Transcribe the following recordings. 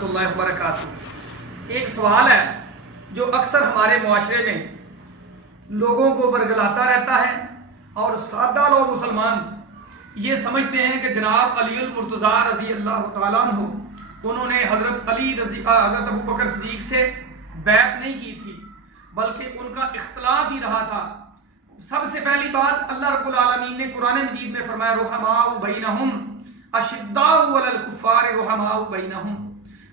ورحمۃ اللہ وبرکاتہ۔ ایک سوال ہے جو اکثر ہمارے معاشرے میں لوگوں کو ورگلاتا رہتا ہے، اور سادہ لوگ مسلمان یہ سمجھتے ہیں کہ جناب علی المرتضیٰ رضی اللہ تعالیٰ عنہ انہوں نے حضرت ابو بکر صدیق سے بیعت نہیں کی تھی، بلکہ ان کا اختلاف ہی رہا تھا۔ سب سے پہلی بات، اللہ رب العالمین نے قرآن مجید میں فرمایا رحماء بینہم اشداء علی الکفار رحماء بینہم،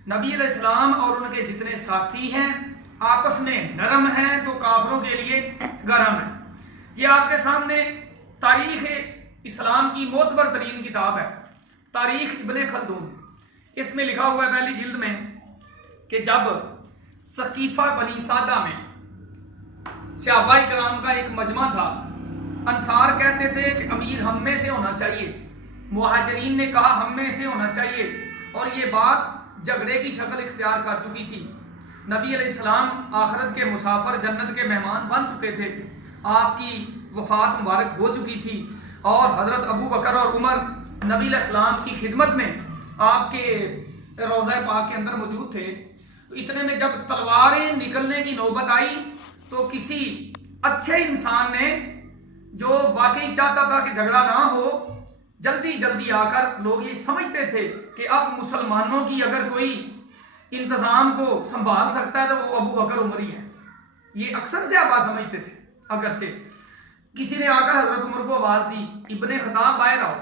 نبی علیہ السلام اور ان کے جتنے ساتھی ہیں آپس میں نرم ہیں تو کافروں کے لیے گرم ہیں۔ یہ آپ کے سامنے تاریخ اسلام کی معتبر ترین کتاب ہے، تاریخ ابن خلدون۔ اس میں لکھا ہوا ہے پہلی جلد میں کہ جب ثقیفہ بنی سعدہ میں صحابہ کرام کا ایک مجمع تھا، انصار کہتے تھے کہ امیر ہم میں سے ہونا چاہیے، مہاجرین نے کہا ہم میں سے ہونا چاہیے، اور یہ بات جھگڑے کی شکل اختیار کر چکی تھی۔ نبی علیہ السلام آخرت کے مسافر، جنت کے مہمان بن چکے تھے، آپ کی وفات مبارک ہو چکی تھی، اور حضرت ابو بکر اور عمر نبی علیہ السلام کی خدمت میں آپ کے روضہ پاک کے اندر موجود تھے۔ تو اتنے میں جب تلواریں نکلنے کی نوبت آئی تو کسی اچھے انسان نے جو واقعی چاہتا تھا کہ جھگڑا نہ ہو، جلدی جلدی آ کر، لوگ یہ سمجھتے تھے کہ اب مسلمانوں کی اگر کوئی انتظام کو سنبھال سکتا ہے تو وہ ابو بکر عمر ہی ہے۔ یہ اکثر صحابہ سمجھتے تھے۔ اگرچہ کسی نے آ کر حضرت عمر کو آواز دی، ابن خطاب باہر آؤ۔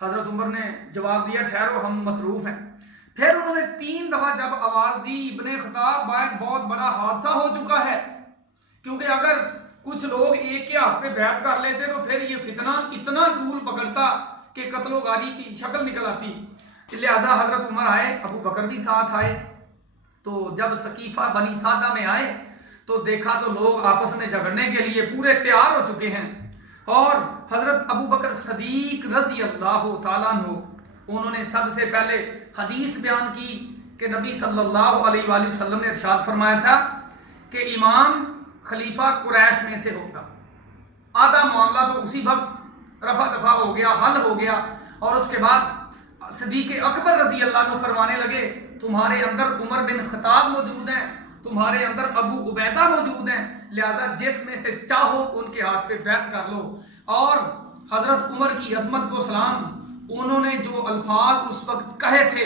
حضرت عمر نے جواب دیا ٹھہرو ہم مصروف ہیں۔ پھر انہوں نے 3 دفعہ جب آواز دی، ابن خطاب باہر بہت بڑا حادثہ ہو چکا ہے، کیونکہ اگر کچھ لوگ ایک کے ہاتھ پہ بیعت کر لیتے تو پھر یہ فتنہ اتنا طول پکڑتا کہ قتل و غاری کی شکل نکل آتی۔ لہذا حضرت عمر آئے، ابو بکر بھی ساتھ آئے۔ تو جب ثقیفہ بنی سعدہ میں آئے تو دیکھا تو لوگ آپس میں جھگڑنے کے لیے پورے تیار ہو چکے ہیں، اور حضرت ابو بکر صدیق رضی اللہ تعالیٰ عنہ انہوں نے سب سے پہلے حدیث بیان کی کہ نبی صلی اللہ علیہ وآلہ وسلم نے ارشاد فرمایا تھا کہ امام خلیفہ قریش میں سے ہوگا۔ آدھا معاملہ تو اسی وقت رفع دفع ہو گیا، حل ہو گیا، اور اس کے بعد صدیق اکبر رضی اللہ عنہ فرمانے لگے تمہارے اندر عمر بن خطاب موجود ہیں، تمہارے اندر ابو عبیدہ موجود ہیں، لہذا جس میں سے چاہو ان کے ہاتھ پہ بیعت کر لو۔ اور حضرت عمر کی عظمت کو سلام، انہوں نے جو الفاظ اس وقت کہے تھے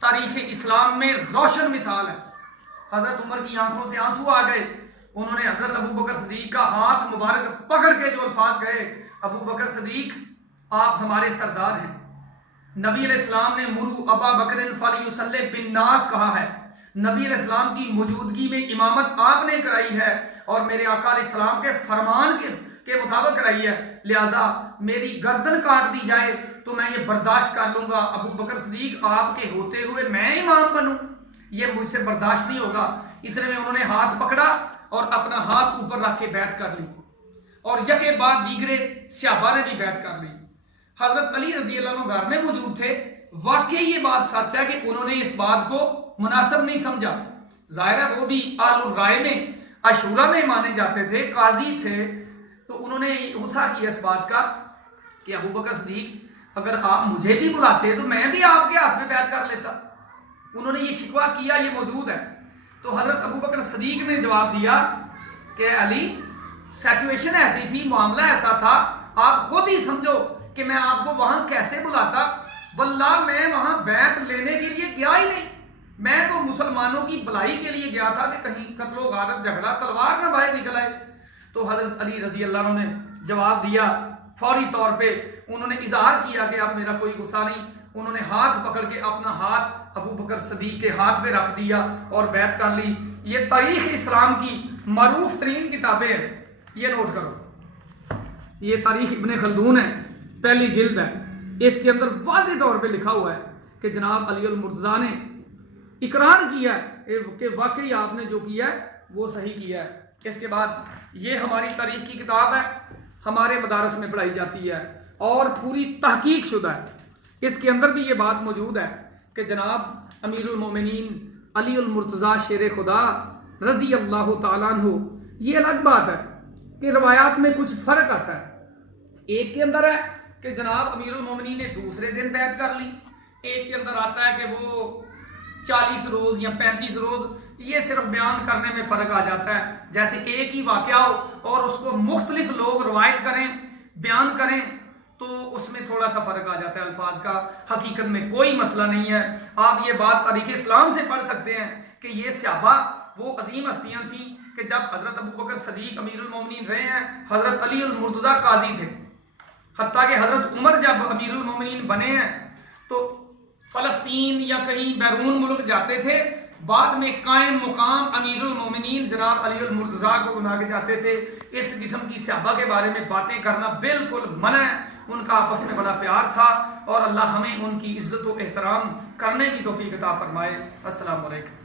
تاریخ اسلام میں روشن مثال ہے۔ حضرت عمر کی آنکھوں سے آنسو آ گئے، انہوں نے حضرت ابو بکر صدیق کا ہاتھ مبارک پکڑ کے جو الفاظ کہے، ابو بکر صدیق آپ ہمارے سردار ہیں۔ نبی علیہ السلام نے مرو ابا بکر فلیصلی بالناس کہا ہے، نبی علیہ السلام کی موجودگی میں امامت آپ نے کرائی ہے، اور میرے آقا علیہ السلام کے فرمان کے مطابق کرائی ہے، لہٰذا میری گردن کاٹ دی جائے تو میں یہ برداشت کر لوں گا۔ ابو بکر صدیق آپ کے ہوتے ہوئے میں امام بنوں، یہ مجھ سے برداشت نہیں ہوگا۔ اتنے میں انہوں نے ہاتھ پکڑا اور اپنا ہاتھ اوپر رکھ کے بیعت کر لی، اور یکے بعد دیگرے صحابہ نے بھی بیعت کر لی۔ حضرت علی رضی اللہ عنہ گھر میں موجود تھے۔ واقعی یہ بات سچ ہے کہ انہوں نے اس بات کو مناسب نہیں سمجھا۔ ظاہر ہے وہ بھی آل الرائے میں، عشورہ میں مانے جاتے تھے، قاضی تھے، تو انہوں نے غصہ کیا اس بات کا کہ ابو بکر صدیق اگر آپ مجھے بھی بلاتے تو میں بھی آپ کے ہاتھ میں بیعت کر لیتا۔ انہوں نے یہ شکوہ کیا، یہ موجود ہے۔ تو حضرت ابو بکر صدیق نے جواب دیا کہ علی سچویشن ایسی تھی، معاملہ ایسا تھا، آپ خود ہی سمجھو کہ میں آپ کو وہاں کیسے بلاتا۔ واللہ میں وہاں بیعت لینے کے لیے گیا ہی نہیں، میں تو مسلمانوں کی بھلائی کے لیے گیا تھا کہ کہیں قتل و غارت جھگڑا تلوار نہ باہر نکل آئے۔ تو حضرت علی رضی اللہ عنہ نے جواب دیا، فوری طور پہ انہوں نے اظہار کیا کہ اب میرا کوئی غصہ نہیں۔ انہوں نے ہاتھ پکڑ کے اپنا ہاتھ ابو بکر صدیق کے ہاتھ پہ رکھ دیا اور بیعت کر لی۔ یہ تاریخ اسلام کی معروف ترین کتابیں ہیں، یہ نوٹ کرو۔ یہ تاریخ ابن خلدون ہے، پہلی جلد ہے۔ اس کے اندر واضح طور پہ لکھا ہوا ہے کہ جناب علی المرتضیٰ نے اقرار کیا ہے کہ واقعی آپ نے جو کیا ہے وہ صحیح کیا ہے۔ اس کے بعد یہ ہماری تاریخ کی کتاب ہے، ہمارے مدارس میں پڑھائی جاتی ہے اور پوری تحقیق شدہ ہے۔ اس کے اندر بھی یہ بات موجود ہے کہ جناب امیر المومنین علی المرتضیٰ شیر خدا رضی اللہ تعالیٰ عنہ، یہ الگ بات ہے کہ روایات میں کچھ فرق آتا ہے۔ ایک کے اندر ہے کہ جناب امیر المومنین نے دوسرے دن بیعت کر لی، ایک کے اندر آتا ہے کہ وہ 40 روز یا 35 روز، یہ صرف بیان کرنے میں فرق آ جاتا ہے. جیسے ایک ہی واقعہ ہو اور اس کو مختلف لوگ روایت کریں، بیان کریں، تو اس میں تھوڑا سا فرق آ جاتا ہے الفاظ کا. حقیقت میں کوئی مسئلہ نہیں ہے. آپ یہ بات تاریخ اسلام سے پڑھ سکتے ہیں کہ یہ صحابہ وہ عظیم ہستیاں تھیں کہ جب حضرت ابوبکر صدیق امیر المومنین رہے ہیں، حضرت علی المرتضیٰ قاضی تھے، حتیٰ کہ حضرت عمر جب امیر المومنین بنے ہیں تو فلسطین یا کہیں بیرون ملک جاتے تھے، بعد میں قائم مقام امیر المومنین جناب علی المرتضیٰ کو بنا کے جاتے تھے. اس قسم کی صحابہ کے بارے میں باتیں کرنا بالکل منع ہے. ان کا آپس میں بڑا پیار تھا، اور اللہ ہمیں ان کی عزت و احترام کرنے کی توفیق عطا فرمائے. السلام علیکم.